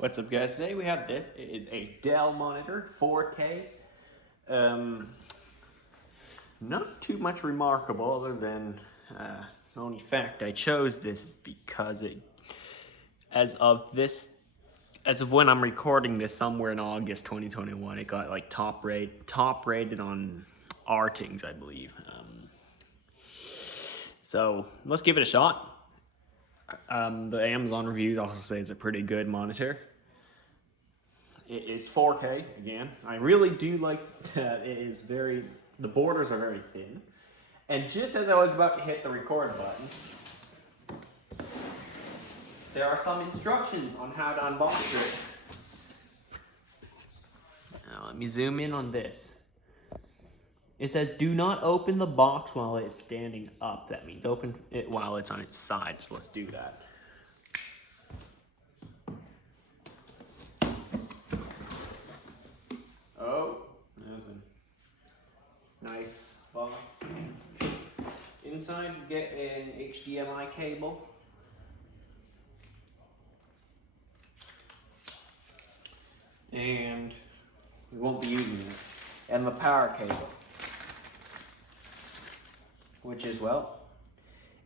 What's up, guys? Today we have this. It is a Dell monitor, 4K. Not too much remarkable other than the only fact I chose this is because as of when I'm recording this somewhere in August 2021, it got like top rated on Rtings, I believe. So let's give it a shot. The Amazon reviews also say it's a pretty good monitor. It is 4K again. I really do like that the borders are very thin. And just as I was about to hit the record button, there are some instructions on how to unbox it. Now let me zoom in on this. It says, do not open the box while it is standing up. That means open it while it's on its side. So let's do that. Oh, there's a nice box. Inside you get an HDMI cable. And we won't be using it. And the power cable, which is, well,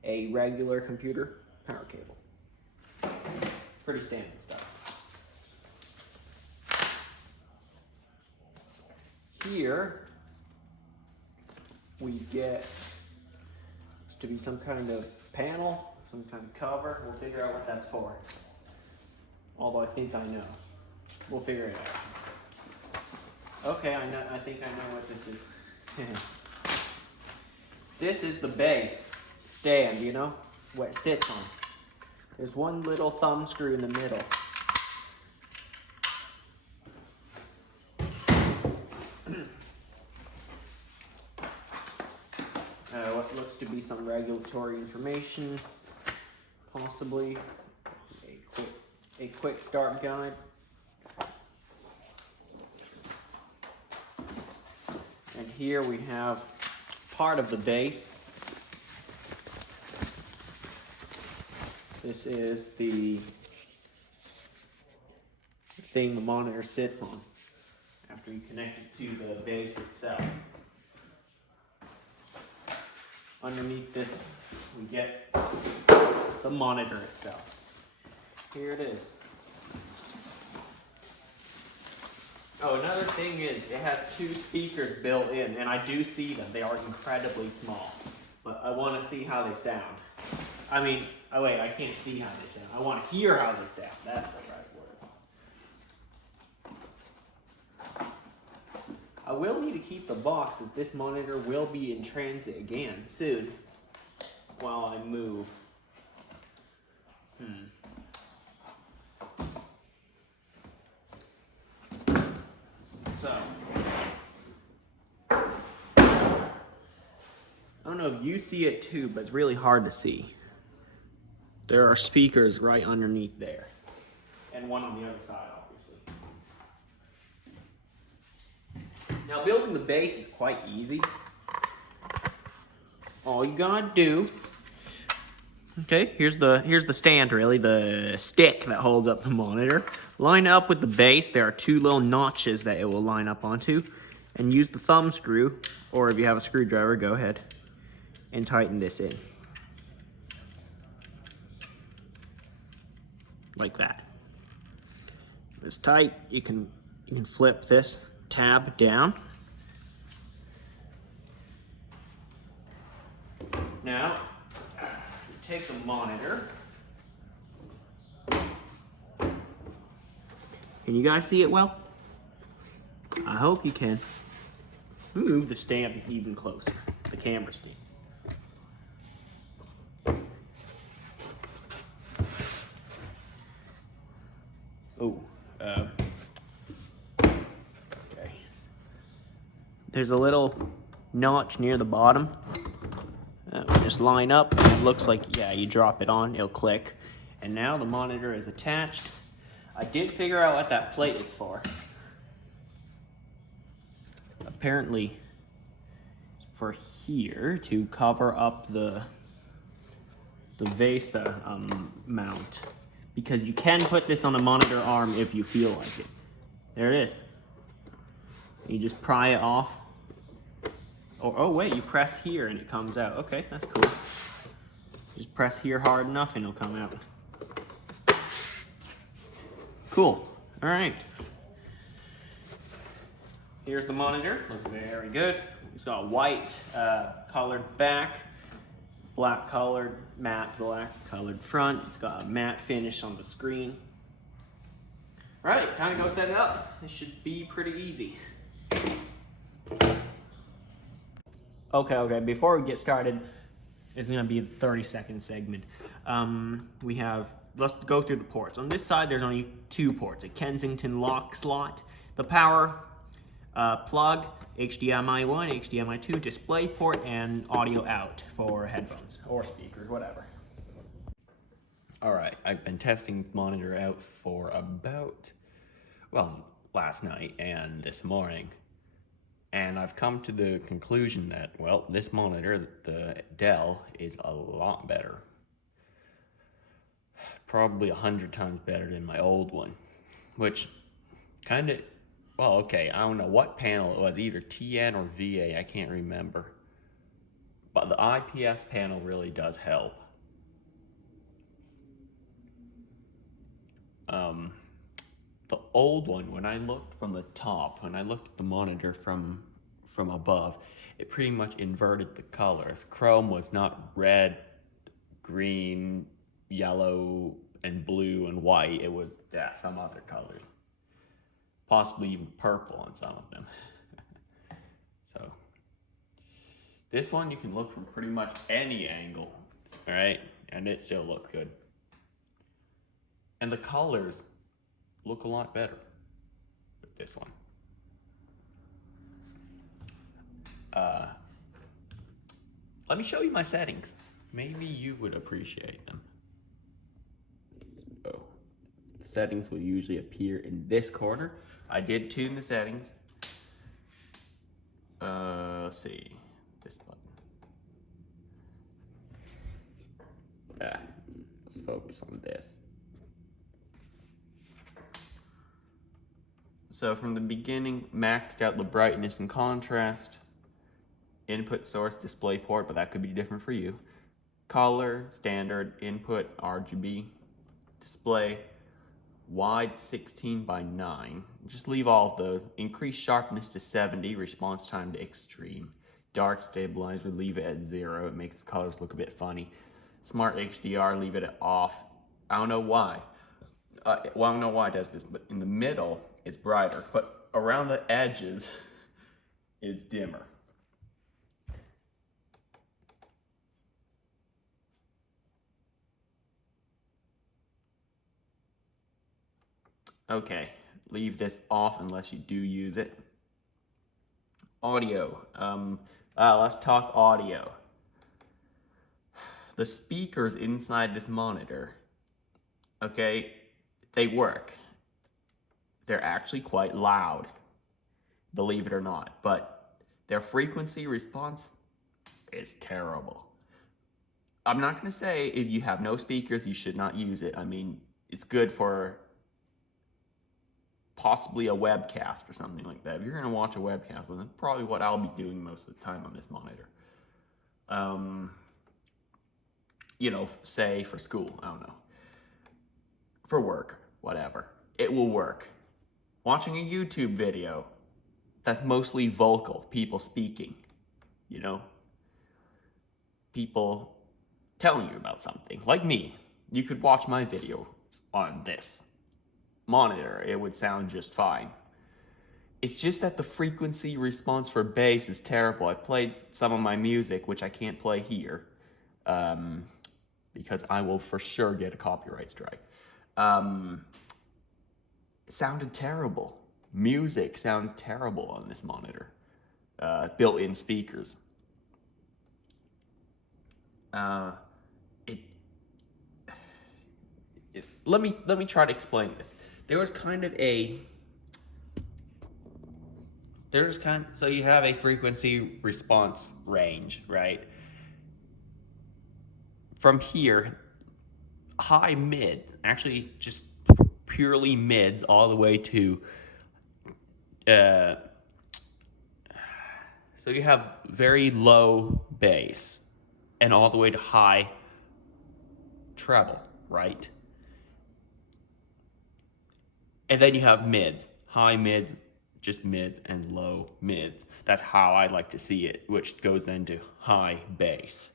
a regular computer power cable. Pretty standard stuff. Here we get to be some kind of panel, some kind of cover. We'll figure out what that's for. Although I think I know. We'll figure it out. Okay, I think I know what this is. This is the base stand, you know, what it sits on. There's one little thumb screw in the middle. What looks to be some regulatory information, possibly a quick start guide. And here we have part of the base. This is the thing the monitor sits on after you connect it to the base itself. Underneath this, we get the monitor itself. Here it is. Oh, another thing is it has two speakers built in, and I do see them. They are incredibly small, but I want to see how they sound. I mean, oh wait, I can't see how they sound. I want to hear how they sound. That's the right word. I will need to keep the box, as this monitor will be in transit again soon while I move. So, I don't know if you see it too, but it's really hard to see. There are speakers right underneath there, and one on the other side, obviously. Now, building the base is quite easy. All you gotta do, okay, here's the stand, really, the stick that holds up the monitor. Line up with the base. There are two little notches that it will line up onto, and use the thumb screw, or if you have a screwdriver, go ahead and tighten this in. Like that. It's tight. You can flip this tab down. Now, you take the monitor. Can you guys see it well? I hope you can. Move the stand even closer, the camera stand. Oh, okay. There's a little notch near the bottom. Just line up, and it looks like, yeah, you drop it on, it'll click. And now the monitor is attached. I did figure out what that plate is for. Apparently, for here to cover up the Vesa mount, because you can put this on a monitor arm if you feel like it. There it is. You just pry it off. Oh wait, you press here and it comes out. Okay, that's cool. Just press here hard enough and it'll come out. Cool. All right. Here's the monitor. Looks very good. It's got a white colored back, black colored, matte black colored front. It's got a matte finish on the screen. All right, time to go set it up. This should be pretty easy. Okay, before we get started, it's gonna be a 30-second segment. Let's go through the ports. On this side, there's only 2 ports, a Kensington lock slot, the power plug, HDMI 1, HDMI 2, display port, and audio out for headphones or speakers, whatever. All right, I've been testing the monitor out for about, well, last night and this morning. And I've come to the conclusion that, well, this monitor, the Dell, is a lot better. Probably 100 times better than my old one. Which kind of, well, okay, I don't know what panel it was, either TN or VA, I can't remember. But the IPS panel really does help. The old one, when I looked from the top, when I looked at the monitor from above, it pretty much inverted the colors. Chrome was not red, green, yellow, and blue and white. It was some other colors. Possibly even purple on some of them. So, this one you can look from pretty much any angle, all right? And it still looks good. And the colors look a lot better with this one. Let me show you my settings. Maybe you would appreciate them. So, the settings will usually appear in this corner. I did tune the settings. Let's see, this button. Let's focus on this. So from the beginning, maxed out the brightness and contrast, input source display port, but that could be different for you. Color, standard, input, RGB, display, wide 16:9. Just leave all of those. Increase sharpness to 70, response time to extreme. Dark stabilizer, leave it at 0. It makes the colors look a bit funny. Smart HDR, leave it at off. I don't know why. I don't know why it does this, but in the middle, it's brighter, but around the edges, it's dimmer. Okay, leave this off unless you do use it. Audio. Let's talk audio. The speakers inside this monitor, okay, they work. They're actually quite loud, believe it or not, but their frequency response is terrible. I'm not gonna say if you have no speakers, you should not use it. I mean, it's good for possibly a webcast or something like that. If you're gonna watch a webcast, well, that's probably what I'll be doing most of the time on this monitor. You know, say for school, I don't know. For work, whatever. It will work. Watching a YouTube video, that's mostly vocal, people speaking, you know? People telling you about something. Like me, you could watch my video on this monitor, it would sound just fine. It's just that the frequency response for bass is terrible. I played some of my music, which I can't play here, because I will for sure get a copyright strike. It sounded terrible. Music sounds terrible on this monitor. Built-in speakers. Let me try to explain this. So you have a frequency response range, right? From here, high mid, actually just purely mids all the way to, so you have very low bass and all the way to high treble, right? And then you have mids, high mids, just mids, and low mids. That's how I like to see it, which goes then to high bass.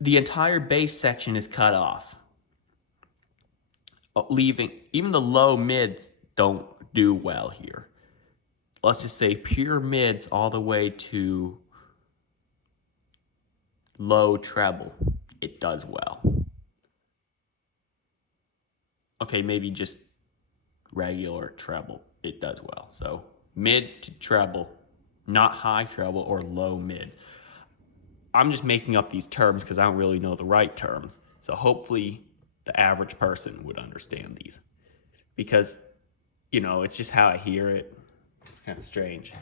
The entire bass section is cut off, leaving even the low mids don't do well here. Let's just say pure mids all the way to low treble, it does well. Okay, maybe just regular treble, it does well. So mids to treble, not high treble or low mid. I'm just making up these terms because I don't really know the right terms. So hopefully the average person would understand these. Because, you know, it's just how I hear it. It's kind of strange.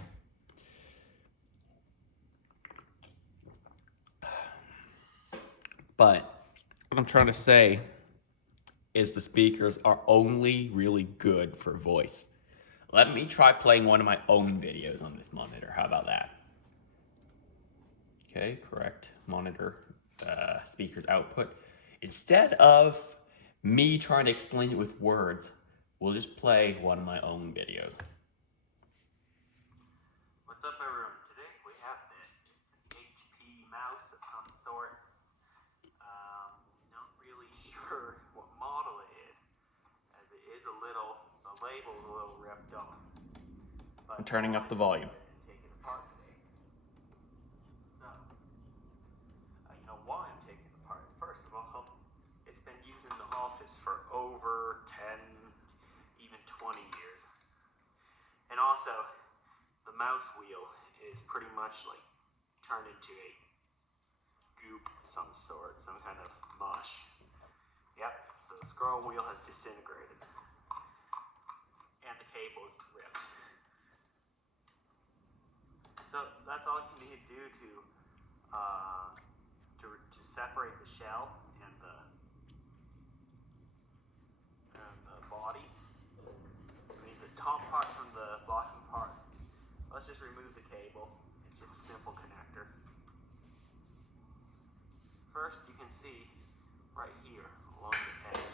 But what I'm trying to say is the speakers are only really good for voice. Let me try playing one of my own videos on this monitor. How about that? Okay, correct. Monitor speakers output. Instead of me trying to explain it with words, we'll just play one of my own videos. What's up, everyone? Today we have this. It's an HP mouse of some sort. Not really sure what model it is, as it is a little, the label is a little ripped off. But I'm turning up the volume. Take it apart today. So, you know why I'm taking it apart? First of all, it's been used in the office for over 10, even 20 years. And also, the mouse wheel is pretty much like turned into a goop of some sort, some kind of mush. Yep, so the scroll wheel has disintegrated. And the cable is ripped. So that's all you need to do to separate the shell and the body. I mean the top part from the bottom part. Let's just remove the cable. It's just a simple connector. First, you can see right here along the edge.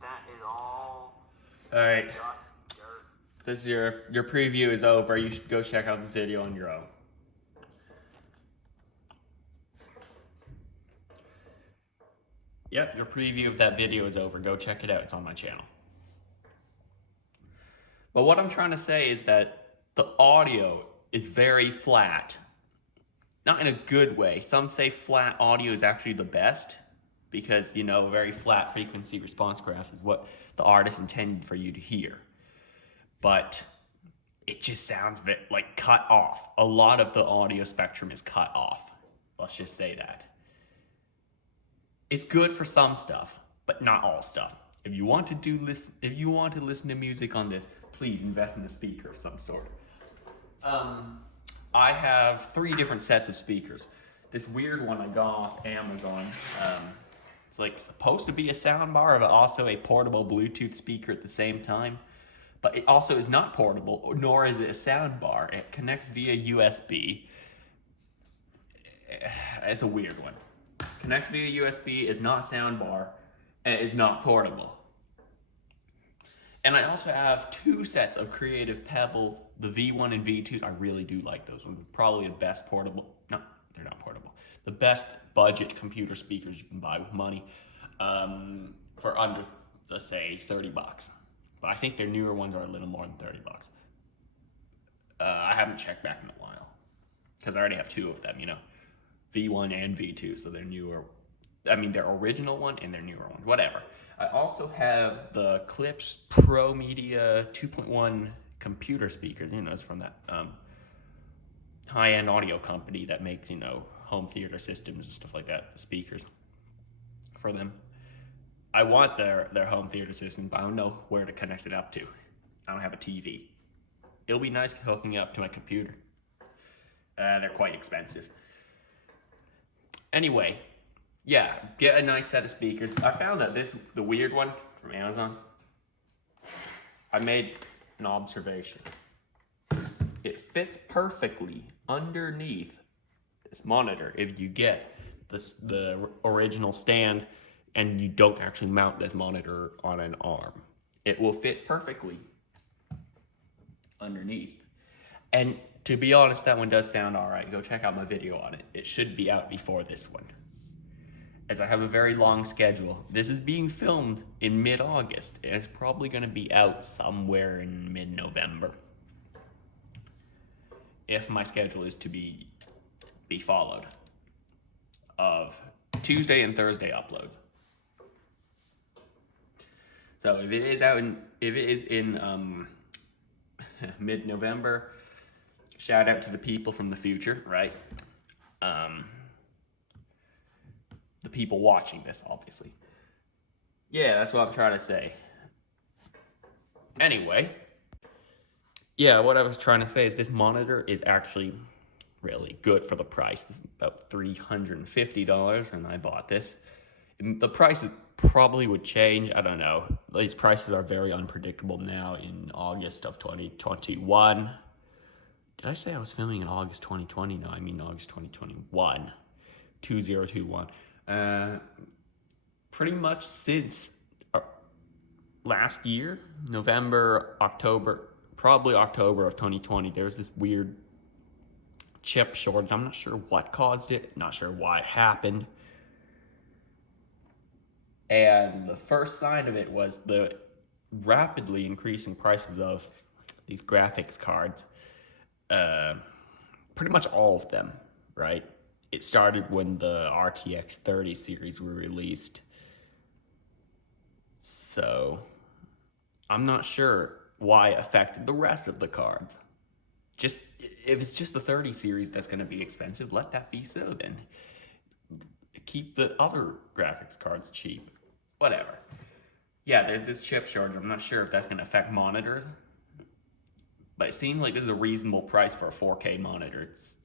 That is all. All right. Dirt. This is your preview is over. You should go check out the video on your own. Yep, your preview of that video is over. Go check it out. It's on my channel. But what I'm trying to say is that the audio is very flat. Not in a good way. Some say flat audio is actually the best because, you know, very flat frequency response graph is what the artist intended for you to hear. But it just sounds like cut off. A lot of the audio spectrum is cut off. Let's just say that. It's good for some stuff, but not all stuff. If you want to listen to music on this, please invest in a speaker of some sort. I have 3 different sets of speakers. This weird one I got off Amazon. It's like supposed to be a soundbar, but also a portable Bluetooth speaker at the same time. But it also is not portable, nor is it a soundbar. It connects via USB. It's a weird one. Connects via USB, is not soundbar, and is not portable. And I also have 2 sets of Creative Pebble, the V1 and V2s. I really do like those ones. Probably the best portable, no, they're not portable. The best budget computer speakers you can buy with money for under, let's say, 30 bucks. But I think their newer ones are a little more than 30 bucks. I haven't checked back in a while because I already have 2 of them, you know, V1 and V2, so they're newer. I mean, their original one and their newer one, whatever. I also have the Klipsch Pro Media 2.1 computer speakers. You know, it's from that high-end audio company that makes, you know, home theater systems and stuff like that, the speakers for them. I want their home theater system, but I don't know where to connect it up to. I don't have a TV. It'll be nice hooking it up to my computer. They're quite expensive. Anyway, Yeah, get a nice set of speakers. I found that the weird one from Amazon. I made an observation. It fits perfectly underneath this monitor if you get the original stand and you don't actually mount this monitor on an arm. It will fit perfectly underneath. And to be honest, that one does sound all right. Go check out my video on it. It should be out before this one, as I have a very long schedule. This is being filmed in mid-August, and it's probably going to be out somewhere in mid-November, if my schedule is to be followed, of Tuesday and Thursday uploads. So if it is in mid-November, shout out to the people from the future, right? The people watching this, obviously. Yeah, that's what I'm trying to say. Anyway, yeah, what I was trying to say is this monitor is actually really good for the price. It's about $350, and I bought this. The prices probably would change. I don't know. These prices are very unpredictable now in August of 2021. Did I say I was filming in August 2020? No, I mean August 2021. 2021. Pretty much since last year, November, October, probably October of 2020, there was this weird chip shortage. I'm not sure what caused it, not sure why it happened. And the first sign of it was the rapidly increasing prices of these graphics cards. Pretty much all of them, right? It started when the RTX 30 series were released. So I'm not sure why it affected the rest of the cards. Just if it's just the 30 series that's going to be expensive, let that be so then. Keep the other graphics cards cheap. Whatever. Yeah, there's this chip shortage. I'm not sure if that's going to affect monitors, but it seems like this is a reasonable price for a 4K monitor. It's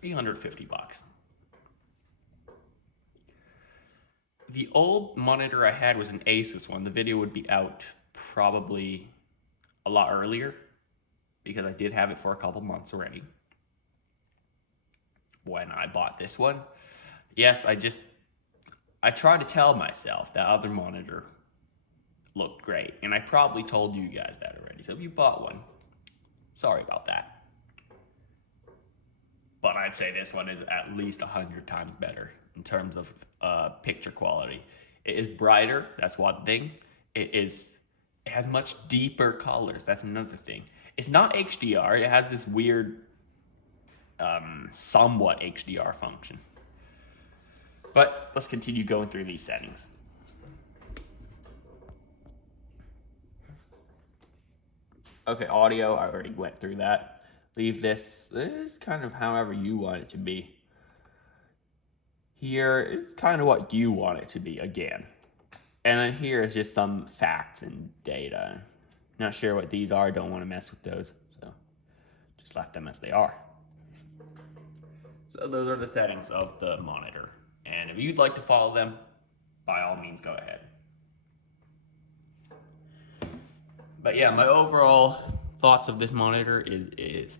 $350. The old monitor I had was an Asus one. The video would be out probably a lot earlier because I did have it for a couple months already when I bought this one. Yes, I tried to tell myself that other monitor looked great, and I probably told you guys that already. So if you bought one, sorry about that. But I'd say this one is at least 100 times better in terms of picture quality. It is brighter, that's one thing. It has much deeper colors, that's another thing. It's not HDR, it has this weird, somewhat HDR function. But let's continue going through these settings. Okay, audio, I already went through that. Leave this kind of however you want it to be. Here, it's kind of what you want it to be, again. And then here is just some facts and data. Not sure what these are, don't want to mess with those, so just left them as they are. So those are the settings of the monitor. And if you'd like to follow them, by all means, go ahead. But yeah, my overall thoughts of this monitor is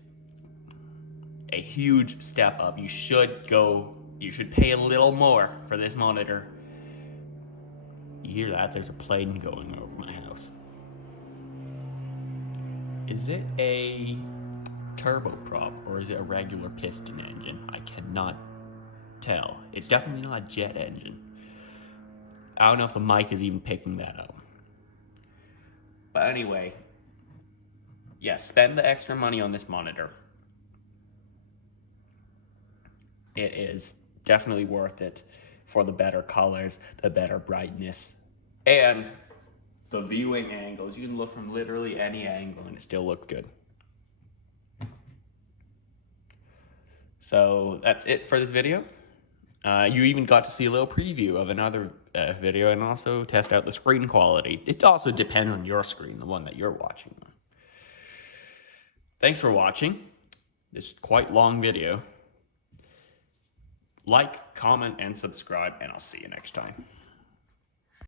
a huge step up. You should pay a little more for this monitor. You hear that? There's a plane going over my house. Is it a turboprop or is it a regular piston engine? I cannot tell. It's definitely not a jet engine. I don't know if the mic is even picking that up. But anyway, yeah, spend the extra money on this monitor. It is definitely worth it for the better colors, the better brightness, and the viewing angles. You can look from literally any angle and it still looks good. So that's it for this video. You even got to see a little preview of another video and also test out the screen quality. It also depends on your screen, the one that you're watching on. Thanks for watching this quite long video. Like, comment, and subscribe, and I'll see you next time.